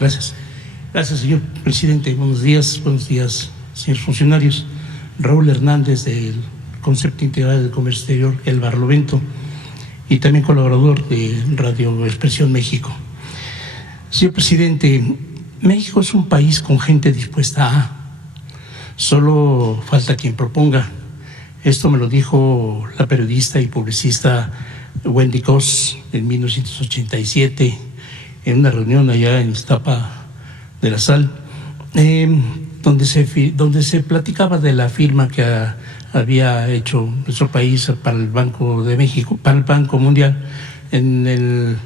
Gracias. Gracias, señor presidente. Buenos días, señores funcionarios. Raúl Hernández, del Concepto Integral del Comercio Exterior, El Barlovento, y también colaborador de Radio Expresión México. Señor presidente, México es un país con gente dispuesta a. Solo falta quien proponga. Esto me lo dijo la periodista y publicista Wendy Cos en 1987, en una reunión allá en Iztapa de la Sal, donde se platicaba de la firma que había hecho nuestro país para el Banco de México, para el Banco Mundial, en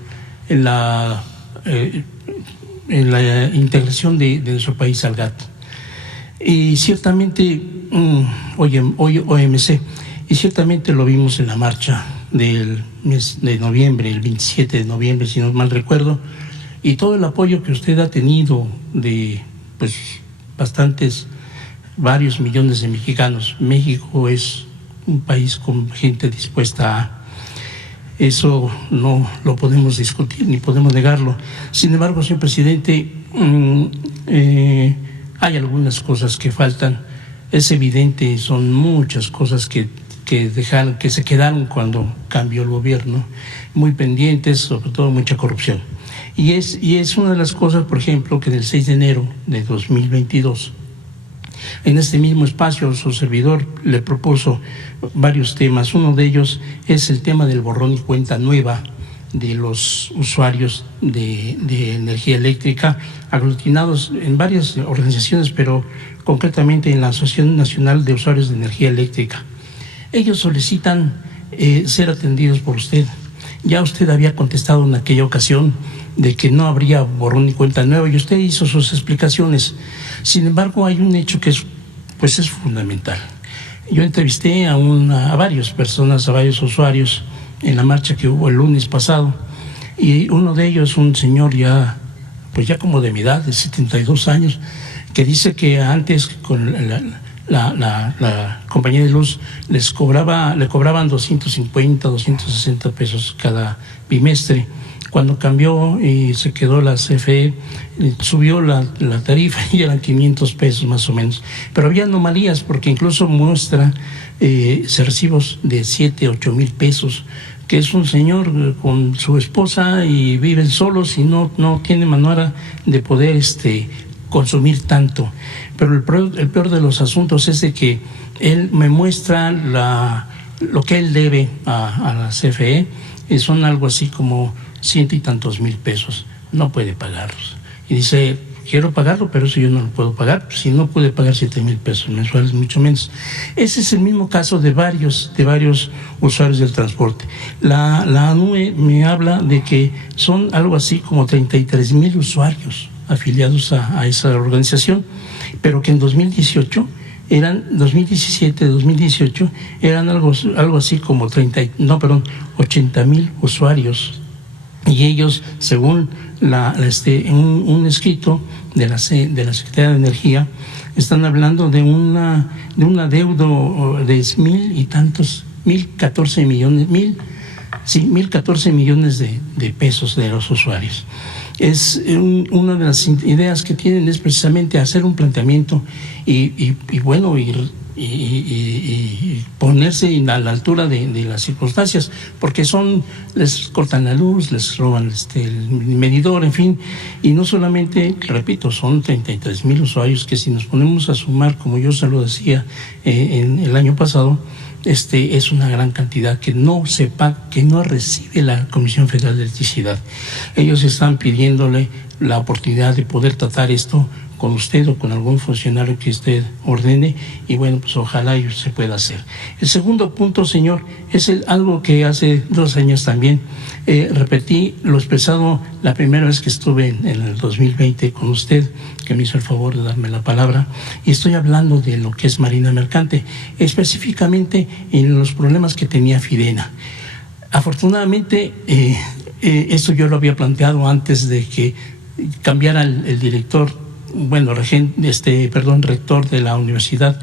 la integración de nuestro país al GATT. Y ciertamente, hoy OMC, y ciertamente lo vimos en la marcha del mes de noviembre, el 27 de noviembre, si no mal recuerdo, y todo el apoyo que usted ha tenido de varios millones de mexicanos. México es un país con gente dispuesta a. Eso no lo podemos discutir ni podemos negarlo. Sin embargo, señor presidente, hay algunas cosas que faltan. Es evidente, son muchas cosas que se quedaron cuando cambió el gobierno, muy pendientes, sobre todo mucha corrupción. Y es una de las cosas, por ejemplo, que el 6 de enero de 2022, en este mismo espacio, su servidor le propuso varios temas. Uno de ellos es el tema del borrón y cuenta nueva de los usuarios de energía eléctrica, aglutinados en varias organizaciones, pero concretamente en la Asociación Nacional de Usuarios de Energía Eléctrica. Ellos solicitan ser atendidos por usted. Ya usted había contestado en aquella ocasión de que no habría borrón y cuenta nueva, y usted hizo sus explicaciones. Sin embargo, hay un hecho que es fundamental. Yo entrevisté a varias personas, a varios usuarios en la marcha que hubo el lunes pasado, y uno de ellos, un señor ya como de mi edad, de 72 años, que dice que antes con la compañía de luz le cobraban 250, 260 pesos cada bimestre. Cuando cambió y se quedó la CFE, subió la tarifa y eran 500 pesos más o menos. Pero había anomalías, porque incluso muestra recibos de 7, 8 mil pesos, que es un señor con su esposa y viven solos y no tiene manera de poder consumir tanto. Pero el peor de los asuntos es de que él me muestra lo que él debe a la CFE, y son algo así como 100 y tantos mil pesos. No puede pagarlos. Y dice, quiero pagarlo, pero eso yo no lo puedo pagar. Si no puede pagar 7 mil pesos mensuales, mucho menos. Ese es el mismo caso de varios usuarios del transporte. La ANUE me habla de que son algo así como 33,000 usuarios afiliados a esa organización, pero que en 2018 eran algo así como 80,000 usuarios. Y ellos, según un escrito de la Secretaría de Energía, están hablando de un adeudo de 1,014 millones de pesos de los usuarios. Una de las ideas que tienen es precisamente hacer un planteamiento y ponerse a la altura de las circunstancias, porque les cortan la luz, les roban el medidor, en fin, y no solamente, repito, son 33,000 usuarios que, si nos ponemos a sumar, como yo se lo decía en el año pasado, es una gran cantidad que no recibe la Comisión Federal de Electricidad. Ellos están pidiéndole la oportunidad de poder tratar esto con usted o con algún funcionario que usted ordene, y bueno, pues ojalá se pueda hacer. El segundo punto, señor, es algo que hace 2 años también repetí lo expresado la primera vez que estuve en el 2020 con usted, que me hizo el favor de darme la palabra, y estoy hablando de lo que es Marina Mercante, específicamente en los problemas que tenía Fidena. Afortunadamente, esto yo lo había planteado antes de que cambiara el director, rector de la Universidad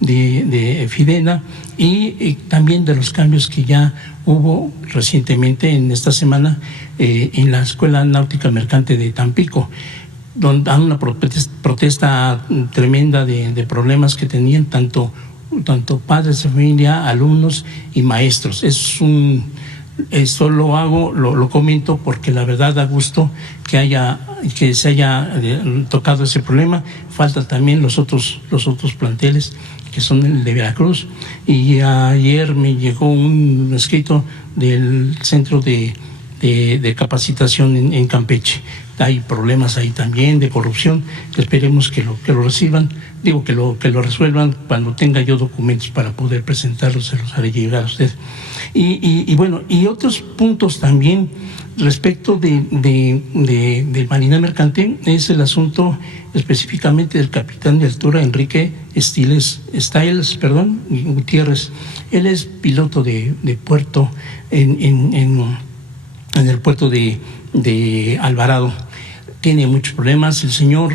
de Fidena, y también de los cambios que ya hubo recientemente en esta semana en la Escuela Náutica Mercante de Tampico. donde hay una protesta tremenda de problemas que tenían tanto padres de familia, alumnos y maestros. Esto lo comento porque la verdad da gusto que se haya tocado ese problema. Faltan también los otros planteles, que son el de Veracruz, y ayer me llegó un escrito del centro de capacitación en Campeche. Hay problemas ahí también de corrupción, que esperemos que lo reciban, que lo resuelvan. Cuando tenga yo documentos para poder presentarlos, se los haré llegar a usted. Y bueno, y otros puntos también respecto de Marina Mercante es el asunto específicamente del capitán de altura Enrique Stiles Gutiérrez. Él es piloto de puerto en el puerto de Alvarado. Tiene muchos problemas. El señor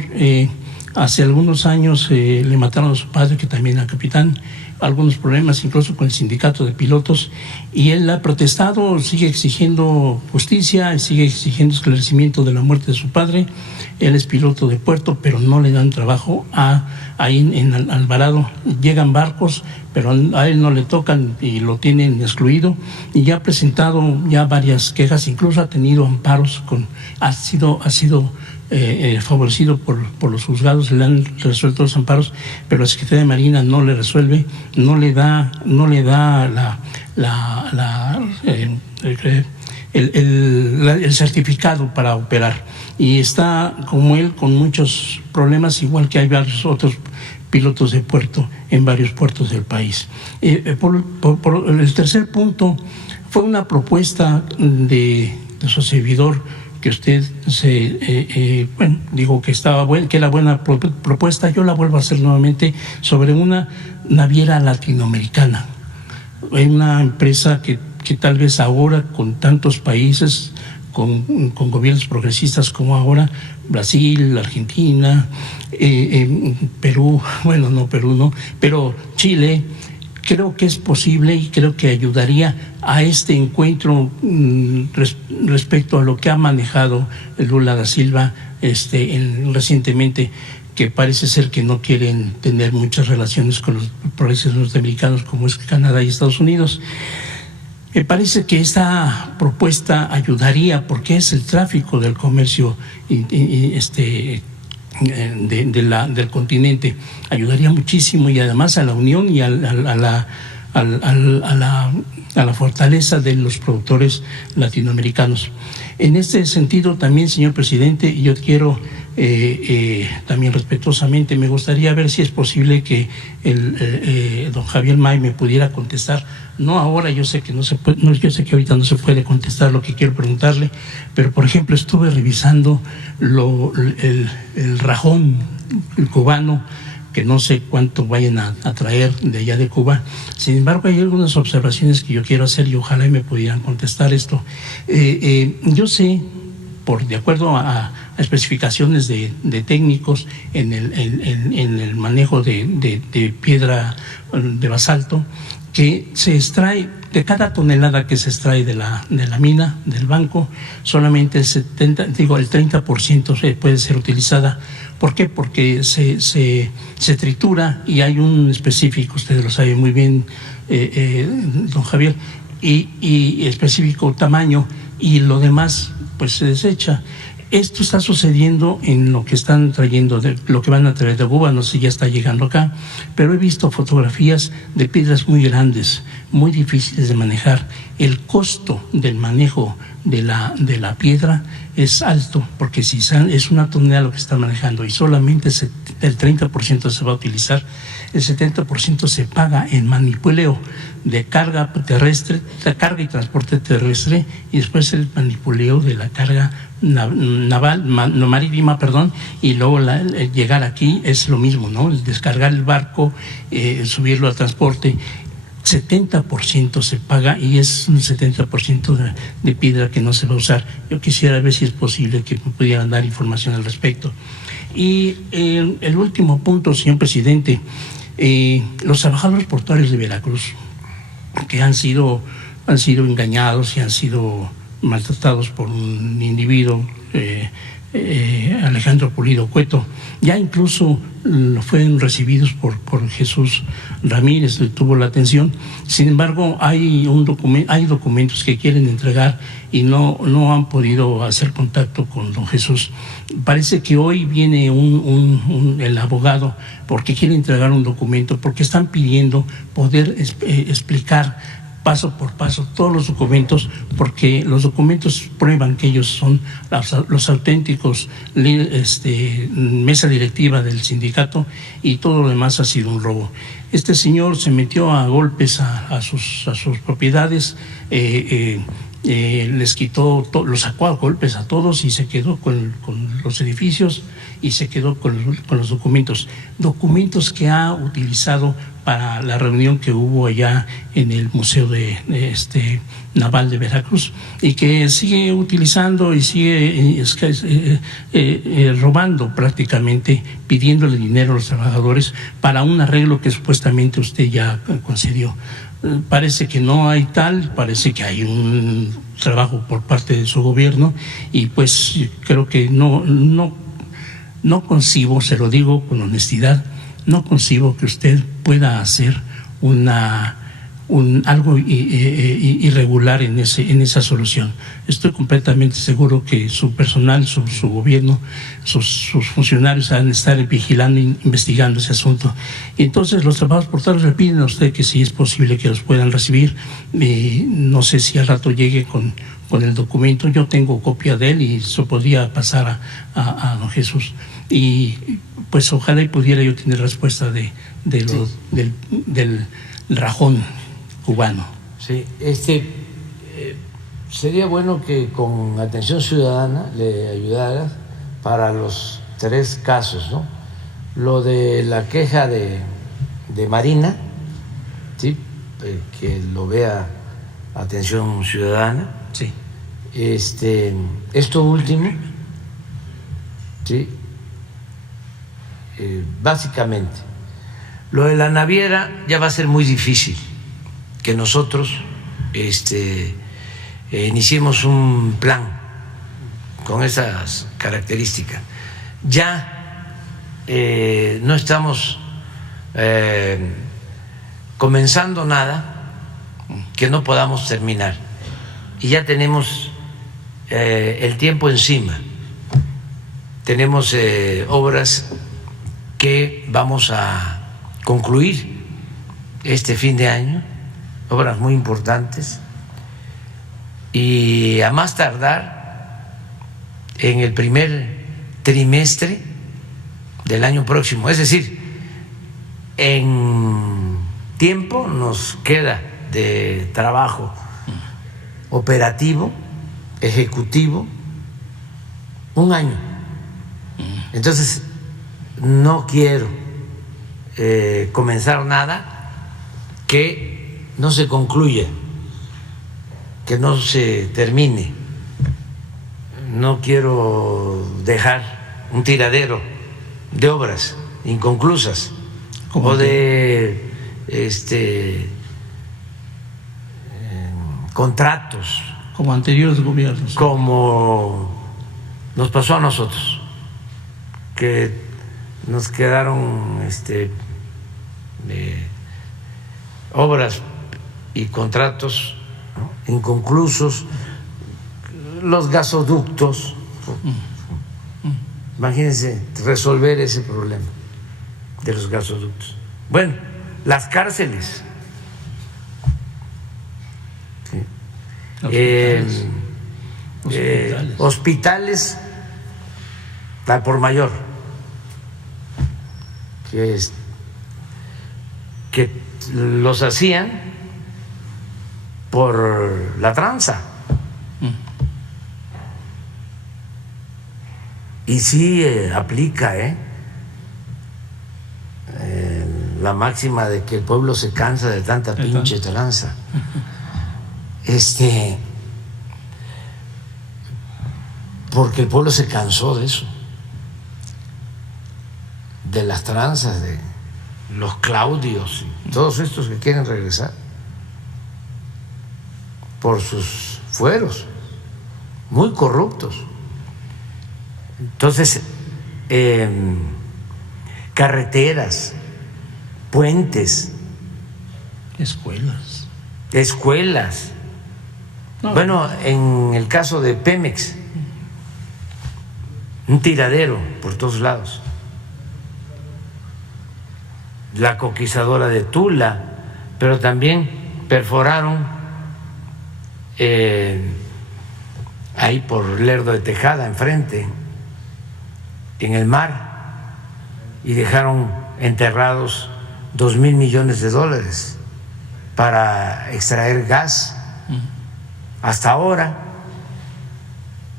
hace algunos años le mataron a su padre, que también era capitán. Algunos problemas incluso con el sindicato de pilotos, y él ha protestado, sigue exigiendo justicia, sigue exigiendo esclarecimiento de la muerte de su padre. Él es piloto de puerto, pero no le dan trabajo ahí en Alvarado. Llegan barcos, pero a él no le tocan y lo tienen excluido, y ya ha presentado ya varias quejas, incluso ha tenido amparos, ha sido favorecido por los juzgados, le han resuelto los amparos, pero la Secretaría de Marina no le resuelve, no le da el certificado para operar, y está como él con muchos problemas, igual que hay varios otros pilotos de puerto en varios puertos del país. Por el tercer punto fue una propuesta de su servidor, que usted dijo que estaba buena, que era buena propuesta. Yo la vuelvo a hacer nuevamente sobre una naviera latinoamericana. Hay una empresa que tal vez ahora, con tantos países, con gobiernos progresistas como ahora, Brasil, Argentina, Perú, pero Chile, creo que es posible y creo que ayudaría a este encuentro respecto a lo que ha manejado Lula da Silva recientemente, que parece ser que no quieren tener muchas relaciones con los países norteamericanos como es Canadá y Estados Unidos. Me parece que esta propuesta ayudaría, porque es el tráfico del comercio del continente, ayudaría muchísimo, y además a la unión y a la fortaleza de los productores latinoamericanos. En este sentido también, señor presidente, yo quiero también respetuosamente, me gustaría ver si es posible que don Javier May me pudiera contestar. No ahora, yo sé que no se puede, yo sé que ahorita no se puede contestar lo que quiero preguntarle, pero por ejemplo estuve revisando el rajón cubano, que no sé cuánto vayan a traer de allá de Cuba. Sin embargo, hay algunas observaciones que yo quiero hacer y ojalá me pudieran contestar esto. Yo sé, de acuerdo a especificaciones de técnicos en el manejo de piedra de basalto, que se extrae de cada tonelada que se extrae de la mina, del banco, solamente el 30% puede ser utilizada. ¿Por qué? Porque se tritura, y hay un específico, usted lo sabe muy bien, don Javier, y específico tamaño, y lo demás pues se desecha. Esto está sucediendo en lo que están trayendo, lo que van a traer de Cuba, no sé si ya está llegando acá, pero he visto fotografías de piedras muy grandes, muy difíciles de manejar. El costo del manejo de la piedra es alto, porque si es una tonelada lo que está manejando y solamente el 30% se va a utilizar, el 70% se paga en manipuleo de carga terrestre, de carga y transporte terrestre, y después el manipuleo de la carga marítima, y luego llegar aquí es lo mismo, ¿no? El descargar el barco, subirlo al transporte. 70% se paga, y es un 70% de piedra que no se va a usar. Yo quisiera ver si es posible que me pudieran dar información al respecto. Y el último punto, señor presidente, los trabajadores portuarios de Veracruz, que han sido engañados y han sido maltratados por un individuo Alejandro Pulido Cueto. Ya incluso fueron recibidos por Jesús Ramírez, tuvo la atención. Sin embargo, hay documentos que quieren entregar y no han podido hacer contacto con don Jesús. Parece que hoy viene el abogado porque quiere entregar un documento, porque están pidiendo poder explicar paso por paso todos los documentos, porque los documentos prueban que ellos son los auténticos mesa directiva del sindicato, y todo lo demás ha sido un robo. Este señor se metió a golpes a sus propiedades, les quitó, los sacó a golpes a todos y se quedó con los edificios y se quedó con los documentos que ha utilizado para la reunión que hubo allá en el Museo Naval de Veracruz, y que sigue utilizando y sigue robando prácticamente, pidiéndole dinero a los trabajadores para un arreglo que supuestamente usted ya concedió. Parece que no hay tal, parece que hay un trabajo por parte de su gobierno, y pues creo que no concibo, se lo digo con honestidad, no concibo que usted pueda hacer algo irregular en esa solución. Estoy completamente seguro que su personal, su gobierno, sus funcionarios van a estar vigilando e investigando ese asunto. Y entonces los trabajadores portadores le piden a usted que si es posible que los puedan recibir. No sé si al rato llegue con el documento. Yo tengo copia de él y se podría pasar a don Jesús. Y pues ojalá y pudiera yo tener respuesta del rajón cubano. Sí, sería bueno que con Atención Ciudadana le ayudara para los 3 casos, ¿no? Lo de la queja de Marina, ¿sí? Que lo vea Atención Ciudadana. Sí. Esto último, ¿sí? Básicamente, lo de la naviera ya va a ser muy difícil que nosotros iniciemos un plan con esas características. Ya no estamos comenzando nada que no podamos terminar, y ya tenemos el tiempo encima. Tenemos obras que vamos a concluir este fin de año, obras muy importantes, y a más tardar en el primer trimestre del año próximo. Es decir, en tiempo nos queda de trabajo operativo, ejecutivo, 1 año. Entonces, no quiero comenzar nada que no se concluya, que no se termine. No quiero dejar un tiradero de obras inconclusas o de contratos como anteriores gobiernos, como nos pasó a nosotros, que nos quedaron obras y contratos, ¿no?, inconclusos. Los gasoductos, imagínense resolver ese problema de los gasoductos. Bueno, las cárceles, ¿sí? Hospitales al por mayor, que los hacían por la tranza. Y sí aplica la máxima de que el pueblo se cansa de tanta pinche tranza. Porque el pueblo se cansó de eso, de las tranzas, de los Claudios y todos estos que quieren regresar por sus fueros muy corruptos. Entonces carreteras, puentes, escuelas. No, bueno, en el caso de Pemex, un tiradero por todos lados. La coquizadora de Tula, pero también perforaron ahí por Lerdo de Tejada, enfrente, en el mar, y dejaron enterrados $2,000 millones para extraer gas. Hasta ahora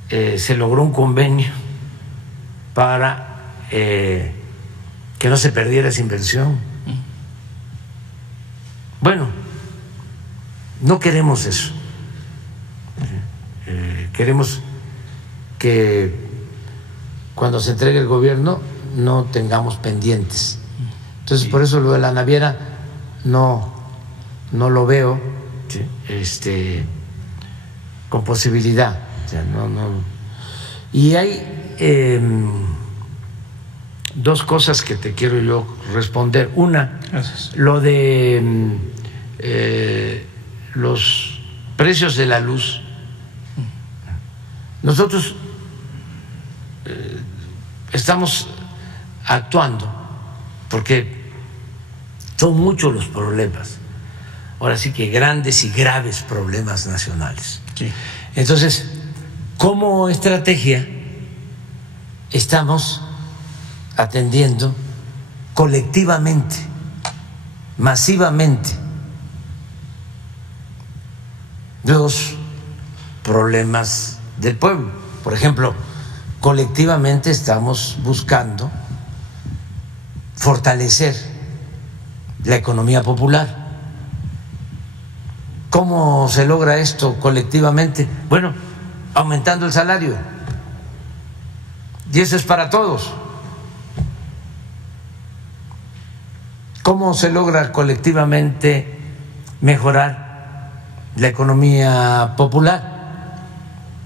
se logró un convenio para que no se perdiera esa inversión. Bueno, no queremos eso. Queremos que cuando se entregue el gobierno no tengamos pendientes. Entonces, por eso lo de la naviera no lo veo con posibilidad. O sea, no. Y hay dos cosas que te quiero yo responder. Una, gracias. Lo de los precios de la luz. Nosotros estamos actuando porque son muchos los problemas, ahora sí que grandes y graves problemas nacionales. Sí. Entonces, como estrategia, estamos atendiendo colectivamente, masivamente, los problemas del pueblo. Por ejemplo, colectivamente estamos buscando fortalecer la economía popular. ¿Cómo se logra esto colectivamente? Bueno, aumentando el salario. Y eso es para todos. ¿Cómo se logra colectivamente mejorar la economía popular?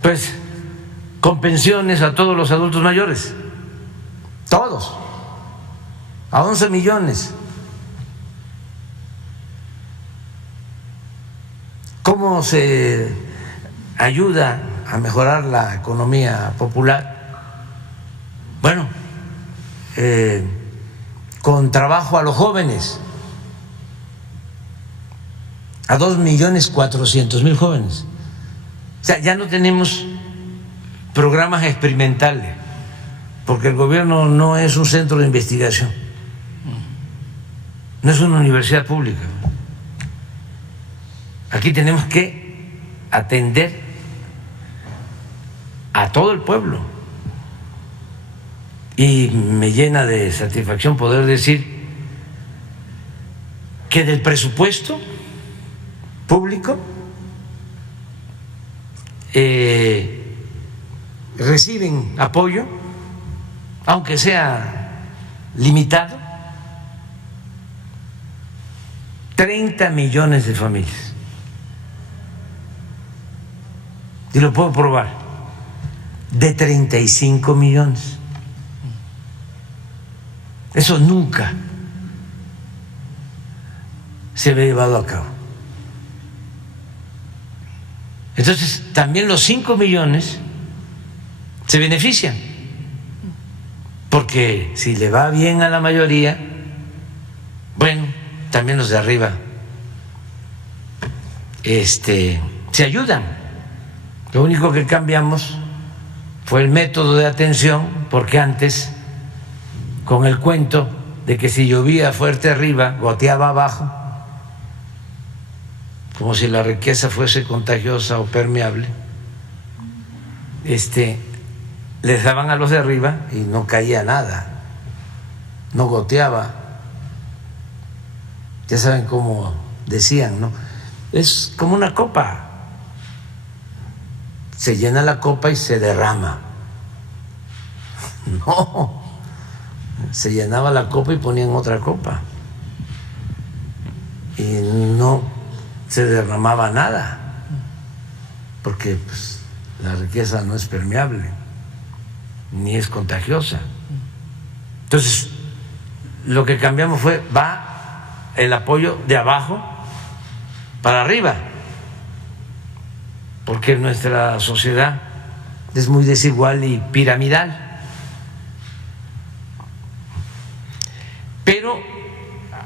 Pues con pensiones a todos los adultos mayores, todos, a 11 millones. ¿Cómo se ayuda a mejorar la economía popular? Bueno, con trabajo a los jóvenes, a 2,400,000 jóvenes. O sea, ya no tenemos programas experimentales, porque el gobierno no es un centro de investigación, no es una universidad pública. Aquí tenemos que atender a todo el pueblo. Y me llena de satisfacción poder decir que del presupuesto público reciben apoyo, aunque sea limitado, 30 millones de familias. Y lo puedo probar, de 35 millones. Eso nunca se había llevado a cabo. Entonces, también los 5 millones se benefician, porque si le va bien a la mayoría, bueno, también los de arriba se ayudan. Lo único que cambiamos fue el método de atención, porque antes, con el cuento de que si llovía fuerte arriba, goteaba abajo, como si la riqueza fuese contagiosa o permeable, les daban a los de arriba y no caía nada, no goteaba. Ya saben cómo decían, ¿no? Es como una copa, se llena la copa y se derrama. No, se llenaba la copa y ponían otra copa y no se derramaba nada, porque pues, la riqueza no es permeable ni es contagiosa. Entonces, lo que cambiamos va el apoyo de abajo para arriba, porque nuestra sociedad es muy desigual y piramidal. Pero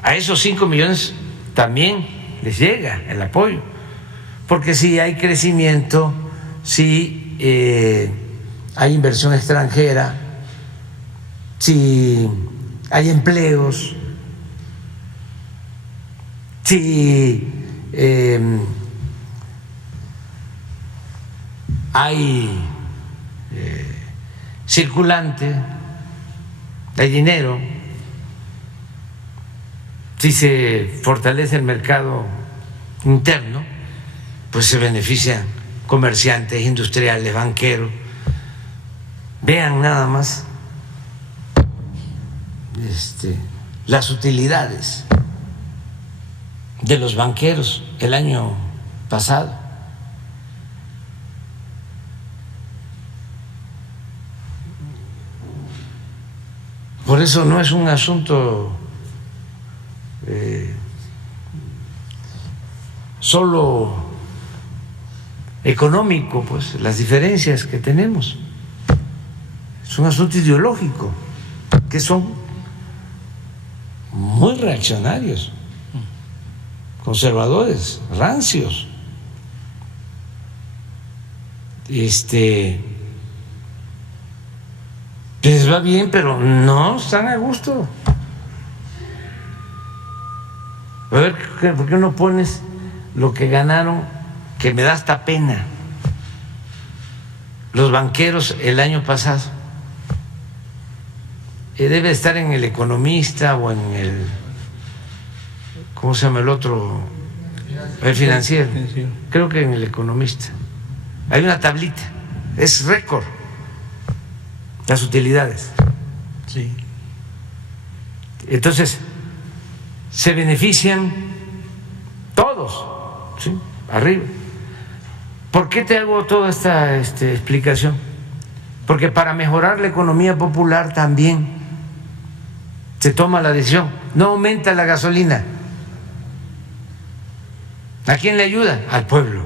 a esos 5 millones también les llega el apoyo, porque si hay crecimiento, si hay inversión extranjera, si hay empleos, si hay circulante, hay dinero, si se fortalece el mercado interno, pues se benefician comerciantes, industriales, banqueros. Vean nada más las utilidades de los banqueros el año pasado. Por eso no es un asunto solo económico, pues las diferencias que tenemos, es un asunto ideológico, que son muy reaccionarios, conservadores, rancios. Les va bien, pero no están a gusto. A ver, ¿por qué no pones lo que ganaron, que me da hasta pena, los banqueros el año pasado? Debe estar en El Economista o en el, ¿cómo se llama el otro? El Financiero. Creo que en El Economista hay una tablita, es récord las utilidades. Sí. Entonces se benefician todos, ¿sí? Arriba. ¿Por qué te hago toda esta explicación? Porque para mejorar la economía popular también se toma la decisión, no aumenta la gasolina. ¿A quién le ayuda? Al pueblo.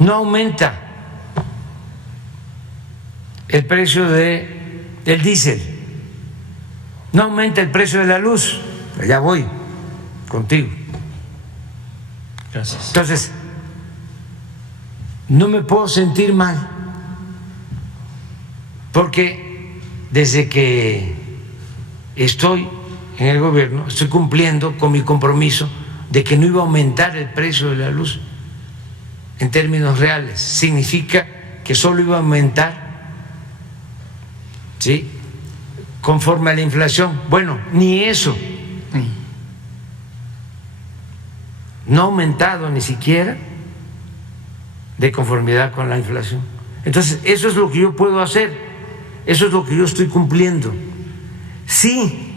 No aumenta el precio del diésel, no aumenta el precio de la luz. Allá voy contigo. Gracias. Entonces, no me puedo sentir mal, porque desde que estoy en el gobierno estoy cumpliendo con mi compromiso de que no iba a aumentar el precio de la luz en términos reales. Significa que solo iba a aumentar, ¿sí?, conforme a la inflación. Bueno, ni eso. No ha aumentado ni siquiera de conformidad con la inflación. Entonces, eso es lo que yo puedo hacer, eso es lo que yo estoy cumpliendo. Si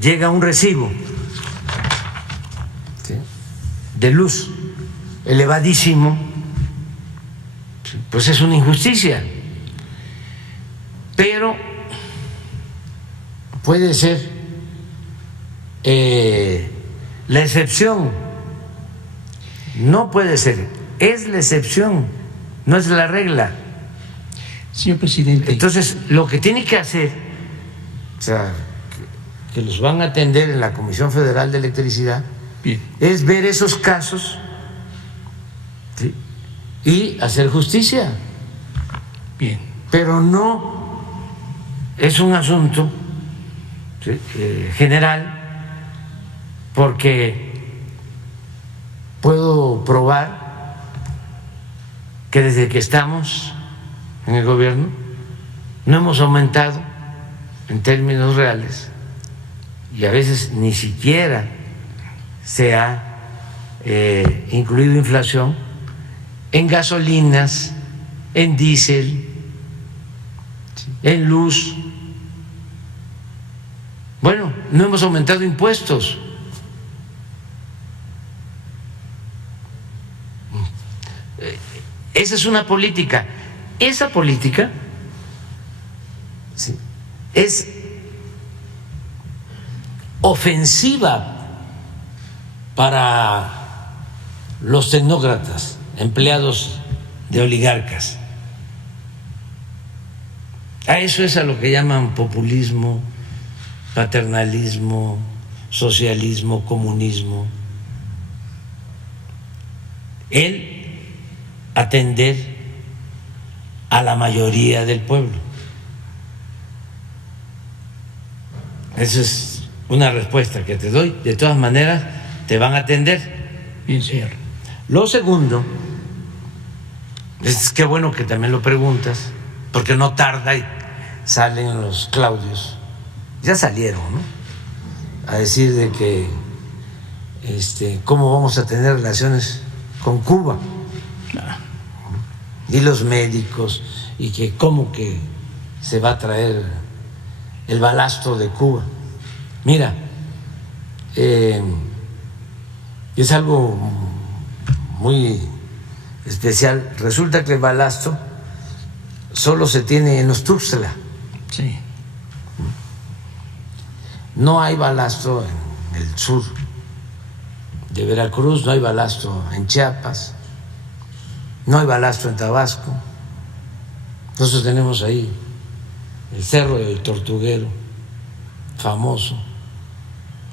llega un recibo, ¿sí?, de luz elevadísimo, pues es una injusticia. Pero puede ser la excepción, no puede ser, es la excepción, no es la regla. Señor presidente. Entonces, lo que tiene que hacer, o sea, que los van a atender en la Comisión Federal de Electricidad, bien, es ver esos casos, ¿sí?, y hacer justicia. bien. Pero no es un asunto, ¿sí?, general, porque puedo probar que desde que estamos en el gobierno no hemos aumentado en términos reales, y a veces ni siquiera se ha incluido inflación en gasolinas, en diésel, en luz. Bueno, no hemos aumentado impuestos. Esa es una política. Esa política ¿sí? Es ofensiva para los tecnócratas, empleados de oligarcas. A eso es a lo que llaman populismo, paternalismo, socialismo, comunismo. El atender a la mayoría del pueblo. Esa es una respuesta que te doy. De todas maneras, te van a atender. Bien, señor. Lo segundo, es que bueno que también lo preguntas, porque no tarda y salen los Claudios, ya salieron, ¿no?, a decir de que cómo vamos a tener relaciones con Cuba, y los médicos, y que cómo que se va a traer el balasto de Cuba. Mira, es algo muy especial. Resulta que el balasto solo se tiene en Tuxtla. Sí. No hay balasto en el sur de Veracruz, no hay balasto en Chiapas, no hay balasto en Tabasco. Nosotros tenemos ahí el Cerro del Tortuguero, famoso,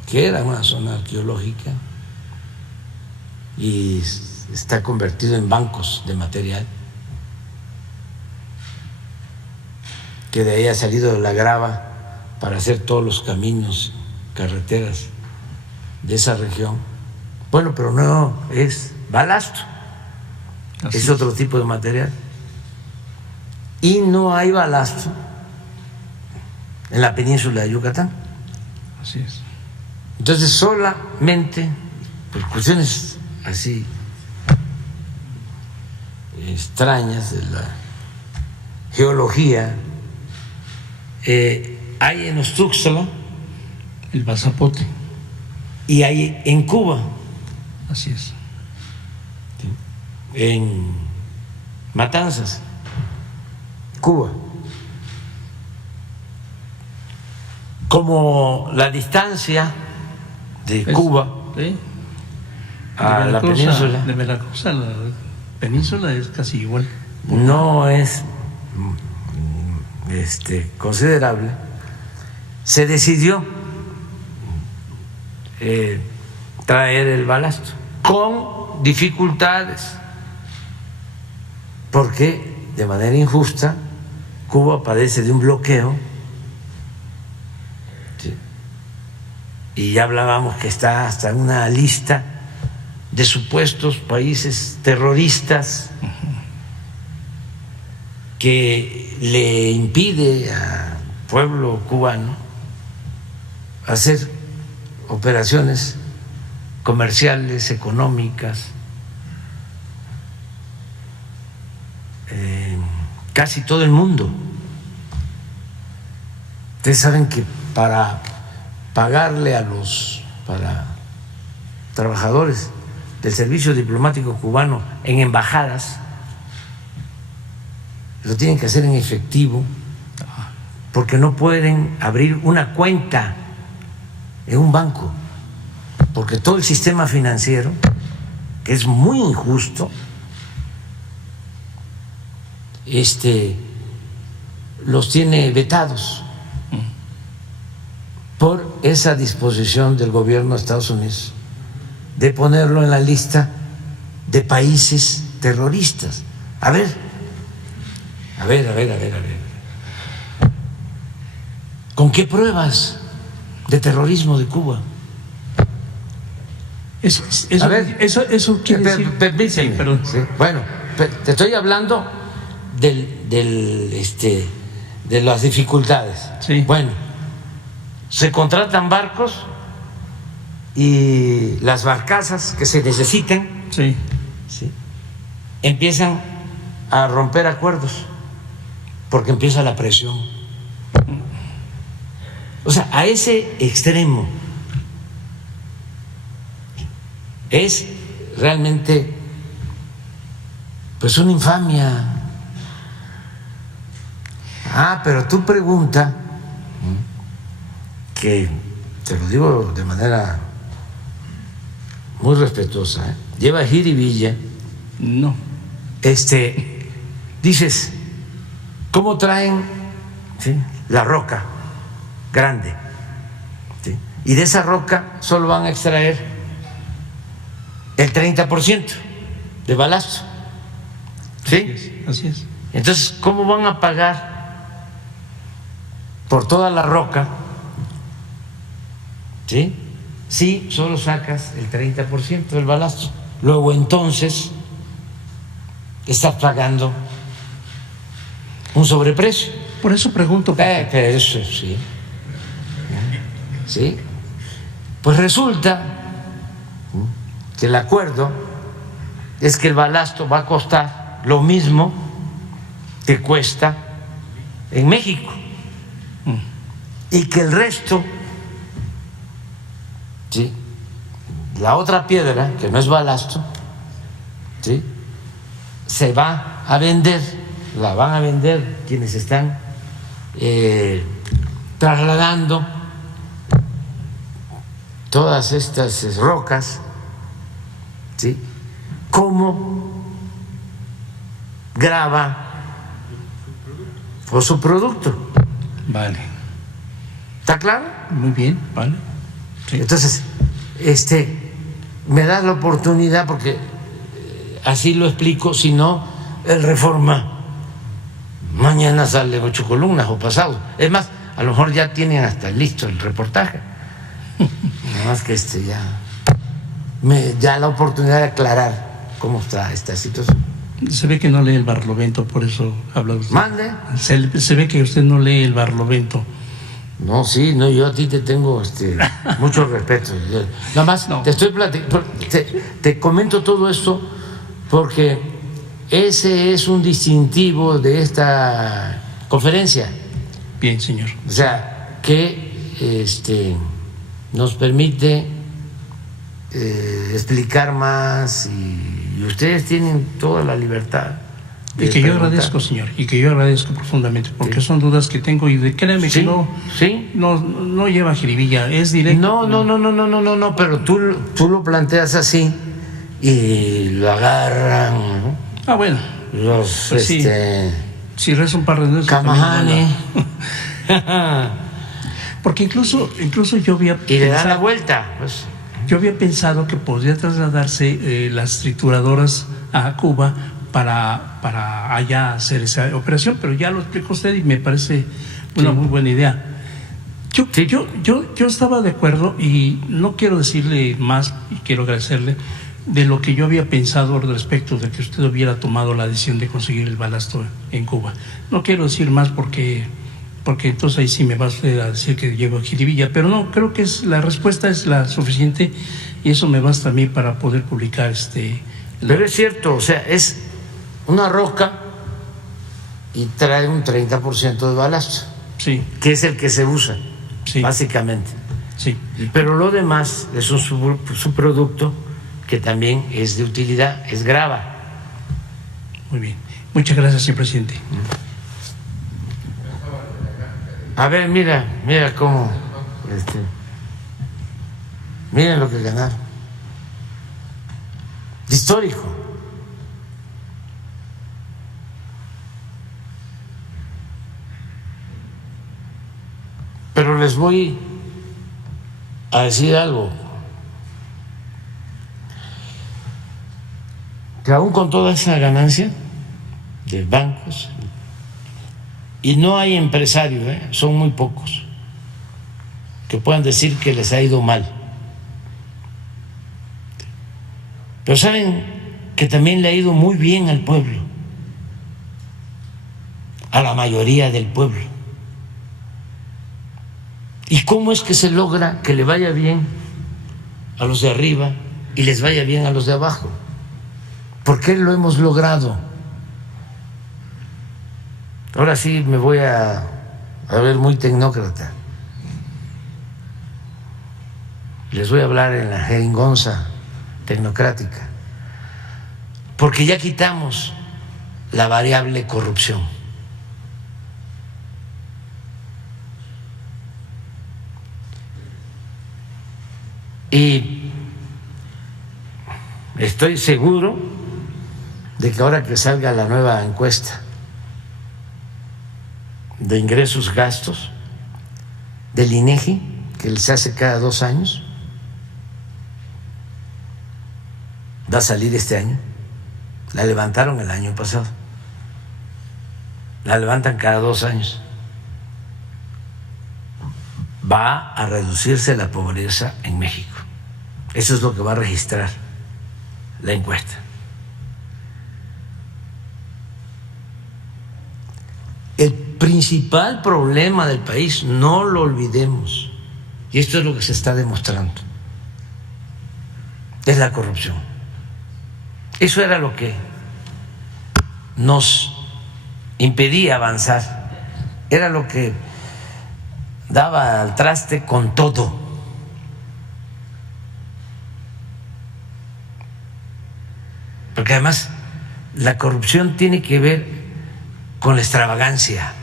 que era una zona arqueológica y está convertido en bancos de material, que de ahí ha salido la grava para hacer todos los caminos, carreteras de esa región. Bueno, pero no es balasto, es otro tipo de material. Y no hay balasto en la península de Yucatán. Así es. Entonces, solamente por cuestiones así extrañas de la geología, hay en Tuxtla, El Bazapote. y hay en Cuba, Así es. en Matanzas, Cuba. Como la distancia de Cuba ¿sí?, a la península de Veracruz a la península es casi igual. no es considerable, se decidió traer el balasto con dificultades, porque de manera injusta Cuba padece de un bloqueo, ¿sí?, y ya hablábamos que está hasta en una lista de supuestos países terroristas que le impide al pueblo cubano hacer operaciones comerciales, económicas, casi todo el mundo. Ustedes saben que para pagarle a los trabajadores del servicio diplomático cubano en embajadas, lo tienen que hacer en efectivo, porque no pueden abrir una cuenta en un banco, porque todo el sistema financiero, que es muy injusto, los tiene vetados por esa disposición del gobierno de Estados Unidos de ponerlo en la lista de países terroristas. A ver. ¿Con qué pruebas de terrorismo de Cuba? Eso quiere decir. Permíteme. Sí, perdón. Sí, bueno, te estoy hablando de las dificultades. Sí. Bueno, se contratan barcos y las barcazas que se necesitan, Sí. ¿sí?, empiezan a romper acuerdos porque empieza la presión. O sea, a ese extremo es realmente pues una infamia. Pero tú pregunta, que te lo digo de manera muy respetuosa, ¿eh? Lleva jiribilla. No. Dices, ¿cómo traen, ¿sí?, la roca grande? ¿Sí? Y de esa roca solo van a extraer el 30% de balasto. ¿Sí? Así es. Entonces, ¿cómo van a pagar por toda la roca? ¿Sí? Si solo sacas el 30% del balasto. Luego entonces estás pagando un sobreprecio. Por eso pregunto. Eso sí. ¿Sí? Pues resulta que el acuerdo es que el balasto va a costar lo mismo que cuesta en México y que el resto, ¿sí?, la otra piedra, que no es balasto, ¿sí?, se va a vender, la van a vender quienes están trasladando todas estas rocas, ¿sí?, como grava o su producto. Vale. ¿Está claro? Muy bien, vale. Sí. Entonces, me das la oportunidad, porque así lo explico, si no, el Reforma mañana sale 8 columnas o pasado. Es más, a lo mejor ya tienen hasta listo el reportaje. Nada más que ya me da la oportunidad de aclarar cómo está esta situación. Se ve que no lee el Barlovento, por eso habla usted. Mande. Se ve que usted no lee el Barlovento. No, sí, no, yo a ti te tengo mucho respeto. Nada más te estoy platicando, te comento todo esto porque ese es un distintivo de esta conferencia. Bien, señor. O sea, que nos permite explicar más y ustedes tienen toda la libertad. Y que yo agradezco, señor, y que yo agradezco profundamente, porque sí, son dudas que tengo y créeme sí, que no lleva jiribilla, es directo. No, pero tú lo planteas así y lo agarran, ¿no? Bueno. Los, pues sí. Si reza un par de veces. Camajane. Porque incluso yo había y le dan la vuelta, pues. Yo había pensado que podría trasladarse las trituradoras a Cuba para allá hacer esa operación, pero ya lo explicó usted y me parece una muy buena idea. Yo estaba de acuerdo y no quiero decirle más y quiero agradecerle de lo que yo había pensado respecto de que usted hubiera tomado la decisión de conseguir el balasto en Cuba. No quiero decir más porque entonces ahí sí me va usted a decir que llevo a jiribilla, pero no, creo que la respuesta es la suficiente y eso me basta a mí para poder publicar Pero es cierto, o sea, es una roca y trae un 30% de balasto, sí, que es el que se usa, sí, básicamente. Sí. Pero lo demás es un subproducto que también es de utilidad, es grava. Muy bien. Muchas gracias, señor presidente. A ver, mira cómo, miren lo que ganaron. Histórico. Pero les voy a decir algo, que aún con toda esa ganancia de bancos, y no hay empresarios, son muy pocos, que puedan decir que les ha ido mal. Pero saben que también le ha ido muy bien al pueblo, a la mayoría del pueblo. ¿Y cómo es que se logra que le vaya bien a los de arriba y les vaya bien a los de abajo? ¿Por qué lo hemos logrado? Ahora sí me voy a ver muy tecnócrata. Les voy a hablar en la jeringonza tecnocrática. Porque ya quitamos la variable corrupción. Y estoy seguro de que ahora que salga la nueva encuesta de ingresos gastos del INEGI, que se hace cada 2 años, va a salir este año. La levantaron el año pasado, la levantan cada 2 años. Va a reducirse la pobreza en México. Eso es lo que va a registrar la encuesta. El principal problema del país, no lo olvidemos, y esto es lo que se está demostrando, es la corrupción. Eso era lo que nos impedía avanzar, era lo que daba al traste con todo. Porque además la corrupción tiene que ver con la extravagancia,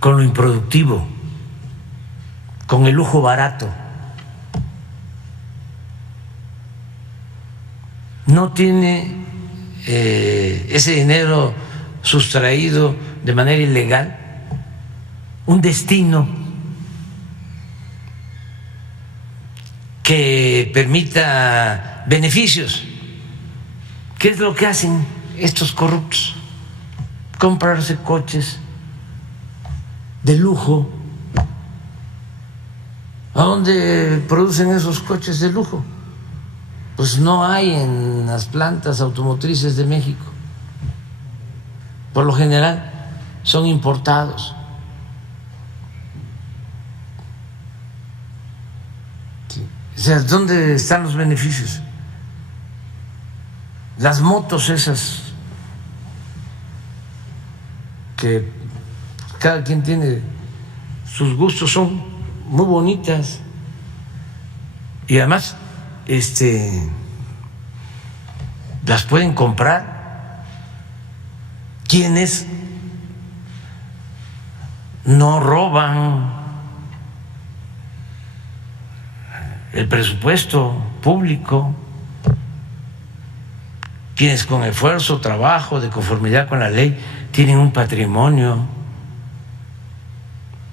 con lo improductivo, con el lujo barato. No tiene ese dinero sustraído de manera ilegal un destino que permita beneficios. ¿Qué es lo que hacen estos corruptos? Comprarse coches de lujo. ¿A dónde producen esos coches de lujo? Pues no hay en las plantas automotrices de México. Por lo general son importados. O sea, ¿dónde están los beneficios? Las motos esas que cada quien tiene sus gustos, son muy bonitas y además las pueden comprar quienes no roban el presupuesto público, quienes con esfuerzo, trabajo, de conformidad con la ley, tienen un patrimonio.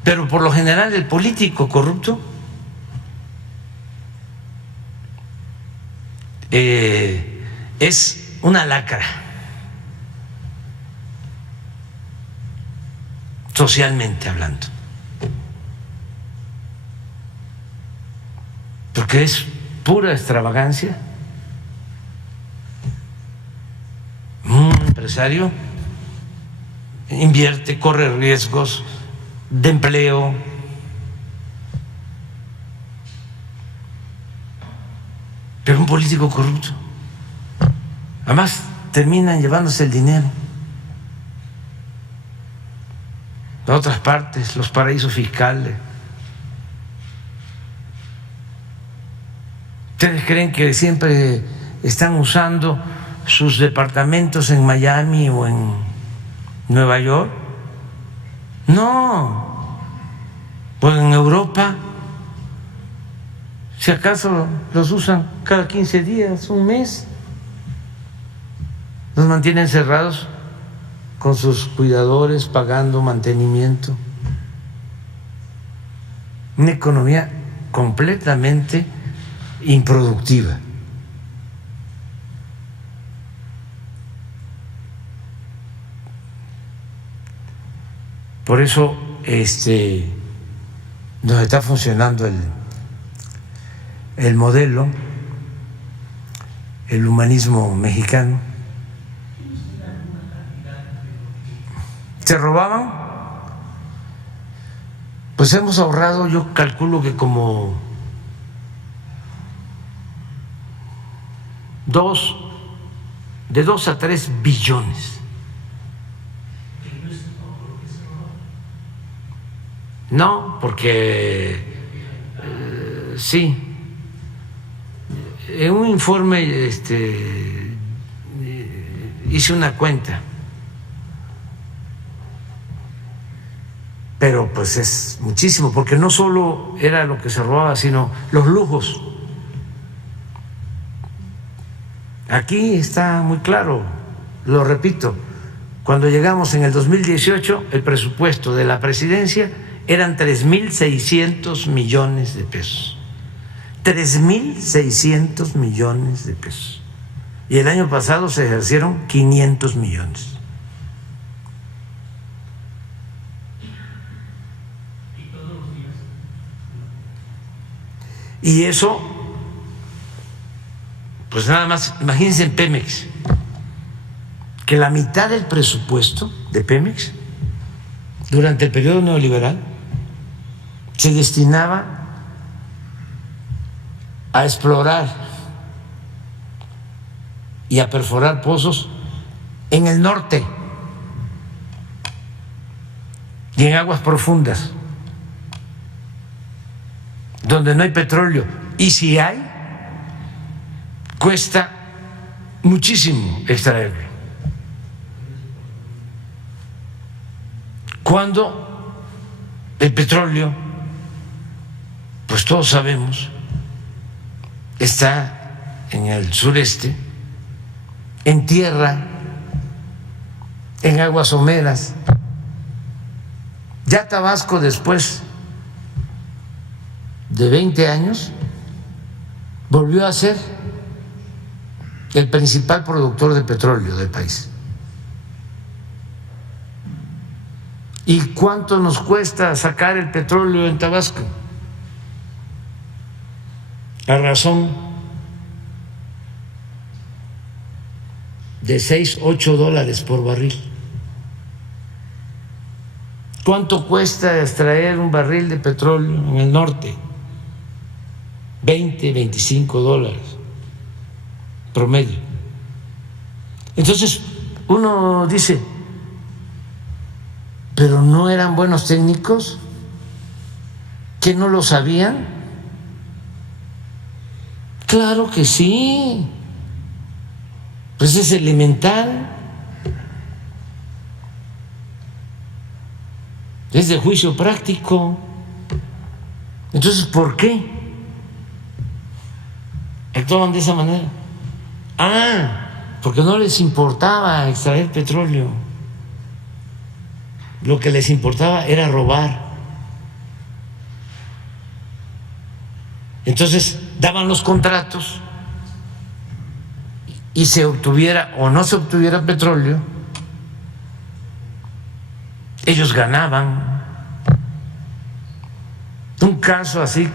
Pero por lo general el político corrupto es una lacra, socialmente hablando, porque es pura extravagancia. Un empresario invierte, corre riesgos de empleo, pero un político corrupto, además terminan llevándose el dinero a otras partes, los paraísos fiscales. ¿Ustedes creen que siempre están usando sus departamentos en Miami o en Nueva York? No, pues en Europa, si acaso los usan cada 15 días, un mes, los mantienen cerrados con sus cuidadores pagando mantenimiento. Una economía completamente improductiva. Por eso nos está funcionando el modelo, el humanismo mexicano. ¿Se robaban? Pues hemos ahorrado, yo calculo que como de 2 a 3 billones. No, porque sí, en un informe hice una cuenta pero pues es muchísimo, porque no solo era lo que se robaba, sino los lujos. Aquí está muy claro, lo repito, cuando llegamos en el 2018, el presupuesto de la presidencia eran 3.600 millones de pesos. 3.600 millones de pesos. Y el año pasado se ejercieron 500 millones. Y eso, pues nada más, imagínense en Pemex, que la mitad del presupuesto de Pemex durante el periodo neoliberal se destinaba a explorar y a perforar pozos en el norte y en aguas profundas, donde no hay petróleo, y si hay, cuesta muchísimo extraerlo. Cuando el petróleo, pues todos sabemos, está en el sureste, en tierra, en aguas someras. Ya Tabasco, después de 20 años, volvió a ser el principal productor de petróleo del país. ¿Y cuánto nos cuesta sacar el petróleo en Tabasco? A razón de $6-8 por barril. ¿Cuánto cuesta extraer un barril de petróleo en el norte? $20-25 promedio. Entonces uno dice, ¿pero no eran buenos técnicos? ¿Que no lo sabían? Claro que sí, pues es elemental, es de juicio práctico. Entonces, ¿por qué actuaban de esa manera? Porque no les importaba extraer petróleo, lo que les importaba era robar. Entonces daban los contratos y se obtuviera o no se obtuviera petróleo, ellos ganaban. Un caso así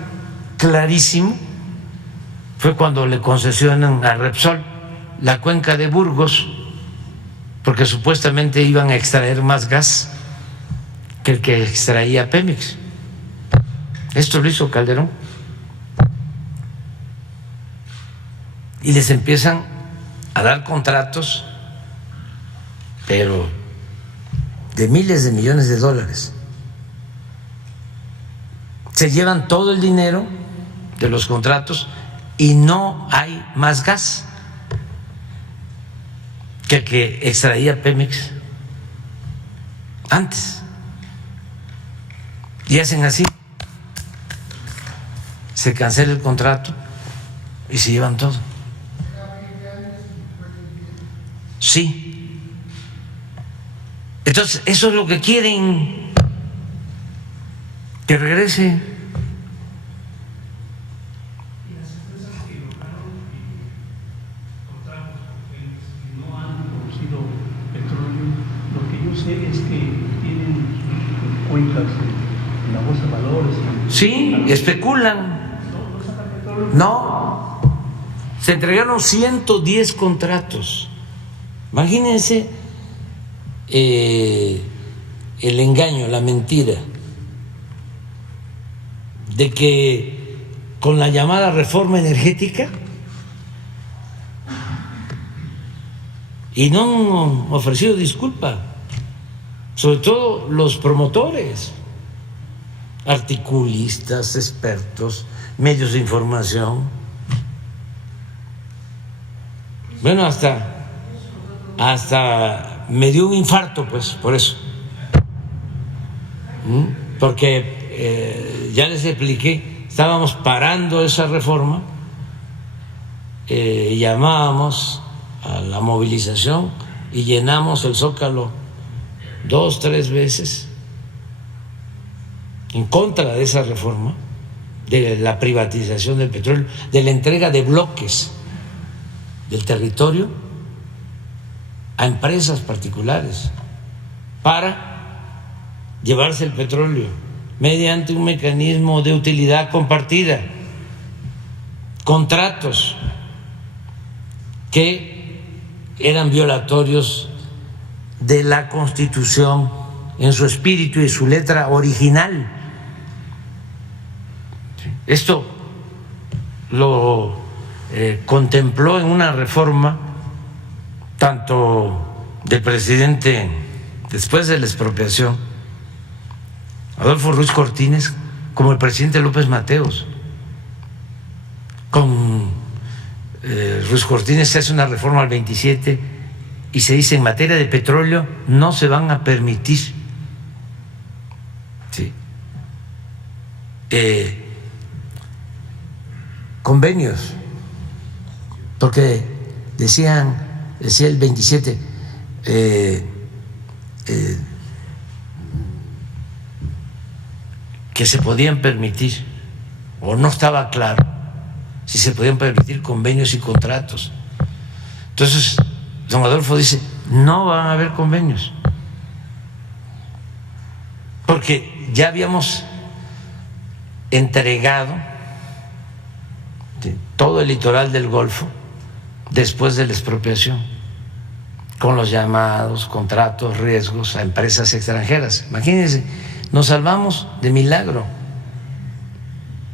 clarísimo fue cuando le concesionan a Repsol la cuenca de Burgos, porque supuestamente iban a extraer más gas que el que extraía Pemex. Esto lo hizo Calderón. Y les empiezan a dar contratos, pero de miles de millones de dólares. Se llevan todo el dinero de los contratos y no hay más gas que el que extraía Pemex antes. Y hacen así, se cancela el contrato y se llevan todo. Sí. Entonces, eso es lo que quieren, que regrese. Y las empresas que lograron contratos que no han producido petróleo, lo que yo sé es que tienen cuentas en la bolsa de valores. Sí, especulan. ¿No sacan petróleo? No, se entregaron 110 contratos. Imagínense el engaño, la mentira de que con la llamada reforma energética, y no han ofrecido disculpa, sobre todo los promotores, articulistas, expertos, medios de información. Bueno, hasta me dio un infarto, pues, por eso. porque ya les expliqué, estábamos parando esa reforma, llamábamos a la movilización y llenamos el Zócalo 2, 3 veces en contra de esa reforma, de la privatización del petróleo, de la entrega de bloques del territorio a empresas particulares para llevarse el petróleo mediante un mecanismo de utilidad compartida, contratos que eran violatorios de la Constitución en su espíritu y su letra original. Esto lo contempló en una reforma tanto del presidente después de la expropiación, Adolfo Ruiz Cortines, como el presidente López Mateos. Con Ruiz Cortines se hace una reforma al 27 y se dice: en materia de petróleo no se van a permitir, ¿sí?, convenios, porque decía el 27, que se podían permitir, o no estaba claro si se podían permitir convenios y contratos. Entonces don Adolfo dice: no van a haber convenios, porque ya habíamos entregado todo el litoral del Golfo después de la expropiación, con los llamados contratos riesgos a empresas extranjeras. Imagínense, nos salvamos de milagro,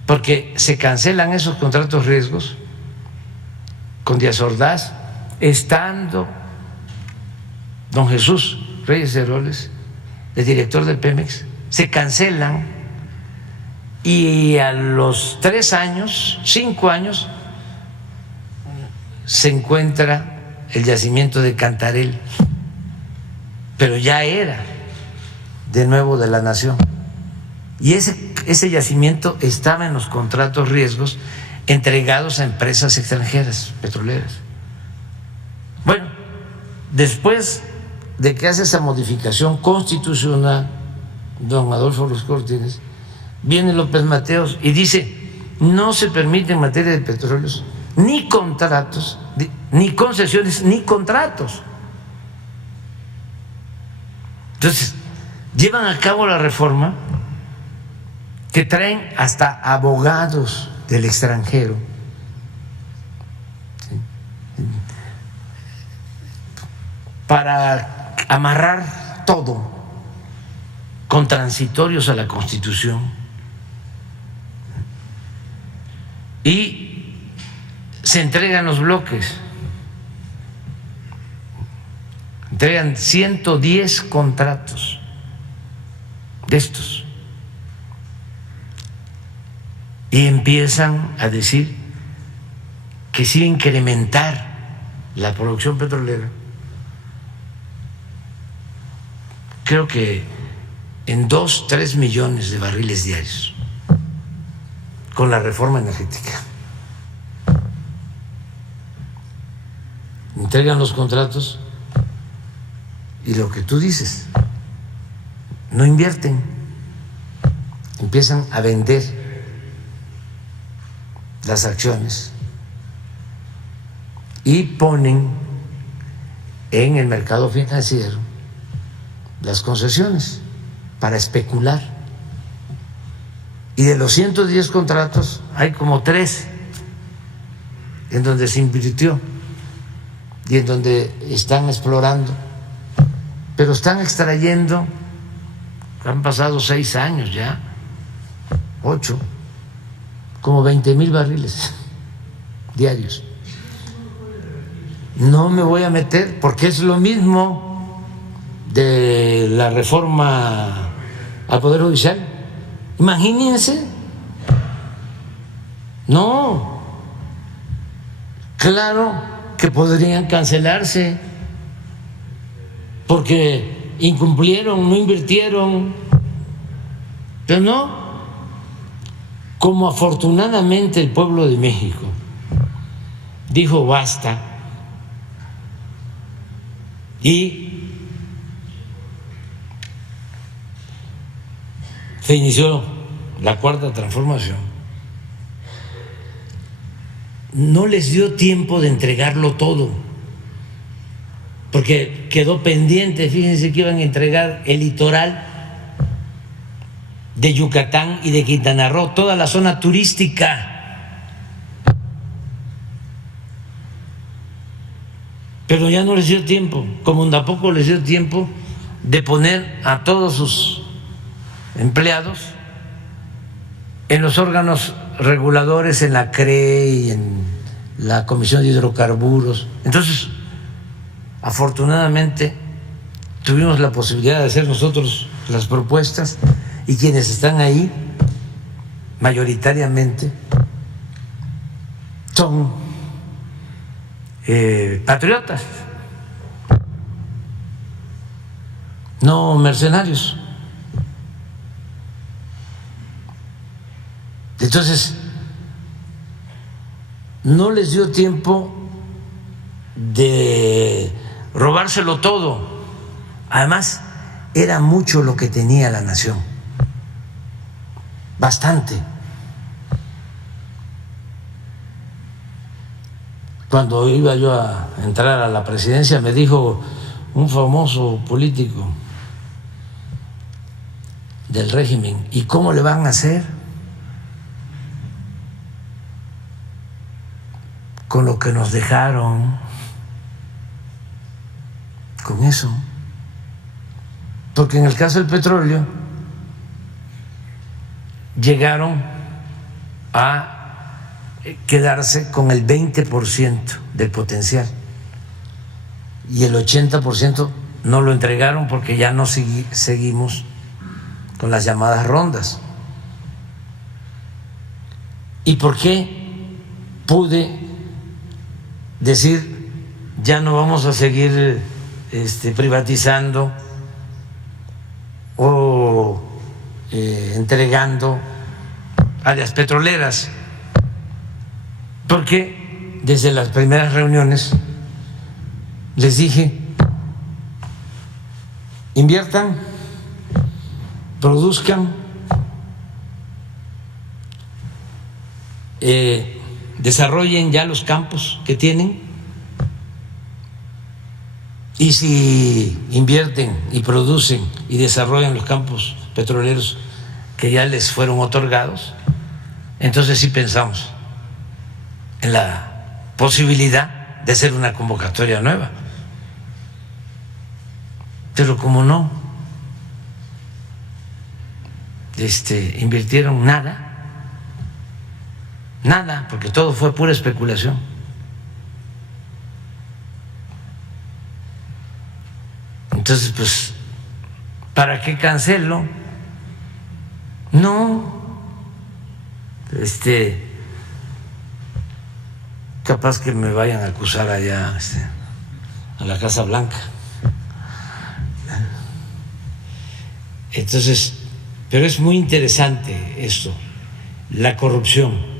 porque se cancelan esos contratos riesgos con Díaz Ordaz, estando don Jesús Reyes Heroles, el director de Pemex. Se cancelan y a los 3 años, 5 años, se encuentra el yacimiento de Cantarell, pero ya era de nuevo de la nación, y ese yacimiento estaba en los contratos riesgos entregados a empresas extranjeras petroleras. Bueno, después de que hace esa modificación constitucional don Adolfo Ruiz Cortines, viene López Mateos y dice: no se permite en materia de petróleos ni contratos, ni concesiones, ni contratos. Entonces, llevan a cabo la reforma que traen hasta abogados del extranjero, ¿sí?, para amarrar todo con transitorios a la Constitución, y se entregan los bloques, entregan 110 contratos de estos, y empiezan a decir que sí incrementar la producción petrolera, creo que en 2-3 millones de barriles diarios con la reforma energética. Entregan los contratos y lo que tú dices, no invierten, empiezan a vender las acciones y ponen en el mercado financiero las concesiones para especular. Y de los 110 contratos hay como 3 en donde se invirtió y en donde están explorando, pero están extrayendo, han pasado 6 años ya, 8, como 20,000 barriles diarios. No me voy a meter porque es lo mismo de la reforma al Poder Judicial. Imagínense. No, claro que podrían cancelarse porque incumplieron, no invirtieron, Pero no, como afortunadamente el pueblo de México dijo basta y se inició la cuarta transformación, no les dio tiempo de entregarlo todo, porque quedó pendiente. Fíjense que iban a entregar el litoral de Yucatán y de Quintana Roo, toda la zona turística, pero ya no les dio tiempo, como tampoco les dio tiempo de poner a todos sus empleados en los órganos reguladores, en la CRE y en la Comisión de Hidrocarburos. Entonces, afortunadamente, tuvimos la posibilidad de hacer nosotros las propuestas, y quienes están ahí mayoritariamente son patriotas, no mercenarios. Entonces, no les dio tiempo de robárselo todo. Además, era mucho lo que tenía la nación, bastante. Cuando iba yo a entrar a la presidencia, me dijo un famoso político del régimen: ¿y cómo le van a hacer con lo que nos dejaron? Con eso. Porque en el caso del petróleo llegaron a quedarse con el 20% del potencial y el 80% no lo entregaron porque ya no seguimos con las llamadas rondas. ¿Y por qué pude decir ya no vamos a seguir privatizando o entregando áreas petroleras? Porque desde las primeras reuniones les dije: inviertan, produzcan, desarrollen ya los campos que tienen, y si invierten y producen y desarrollan los campos petroleros que ya les fueron otorgados, entonces sí pensamos en la posibilidad de hacer una convocatoria nueva. Pero como no invirtieron nada, porque todo fue pura especulación. Entonces, pues, ¿para qué cancelo? No, capaz que me vayan a acusar allá a la Casa Blanca. Entonces, pero es muy interesante esto, la corrupción.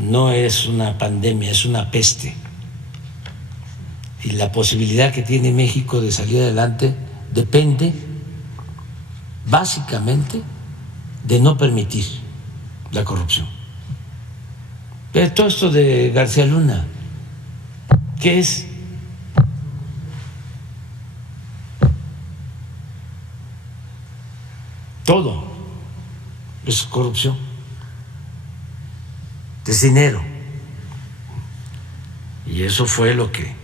No es una pandemia, es una peste. Y la posibilidad que tiene México de salir adelante depende básicamente de no permitir la corrupción. Pero todo esto de García Luna, ¿qué es? Todo es corrupción, es dinero. Y eso fue lo que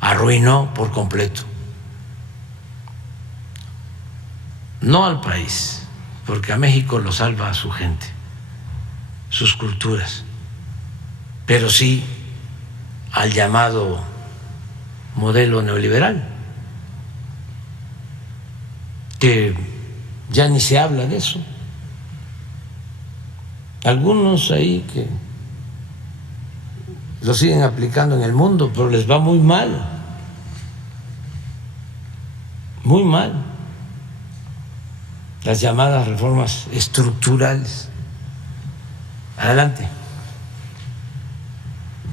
arruinó por completo, no al país, porque a México lo salva a su gente, sus culturas, pero sí al llamado modelo neoliberal, que ya ni se habla de eso. Algunos ahí que lo siguen aplicando en el mundo, pero les va muy mal, muy mal. las llamadas reformas estructurales. Adelante.